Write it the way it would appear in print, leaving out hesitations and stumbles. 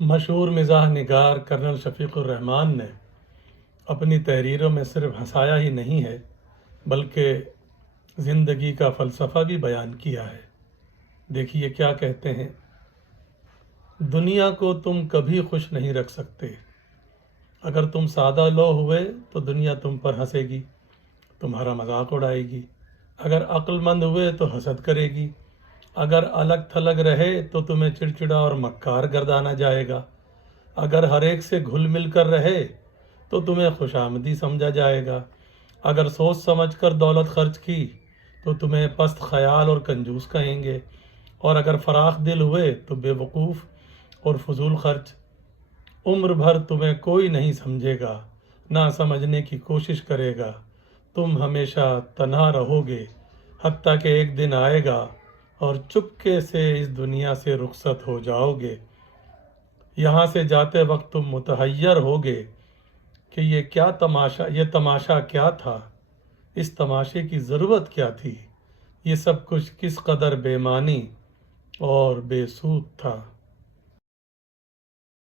مشہور مزاح نگار کرنل شفیق الرحمان نے اپنی تحریروں میں صرف ہنسایا ہی نہیں ہے بلکہ زندگی کا فلسفہ بھی بیان کیا ہے۔ دیکھیے کیا کہتے ہیں: دنیا کو تم کبھی خوش نہیں رکھ سکتے۔ اگر تم سادہ لو ہوئے تو دنیا تم پر ہنسے گی، تمہارا مذاق اڑائے گی۔ اگر عقل مند ہوئے تو حسد کرے گی۔ اگر الگ تھلگ رہے تو تمہیں چڑچڑا اور مکار گردانا جائے گا۔ اگر ہر ایک سے گھل مل کر رہے تو تمہیں خوش آمدی سمجھا جائے گا۔ اگر سوچ سمجھ کر دولت خرچ کی تو تمہیں پست خیال اور کنجوس کہیں گے، اور اگر فراخ دل ہوئے تو بے وقوف اور فضول خرچ۔ عمر بھر تمہیں کوئی نہیں سمجھے گا، نہ سمجھنے کی کوشش کرے گا۔ تم ہمیشہ تنہا رہو گے، حتیٰ کہ ایک دن آئے گا اور چپکے سے اس دنیا سے رخصت ہو جاؤ گے۔ یہاں سے جاتے وقت تم متحیر ہوگے کہ یہ تماشا کیا تھا، اس تماشے کی ضرورت کیا تھی، یہ سب کچھ کس قدر بے معنی اور بے سود تھا۔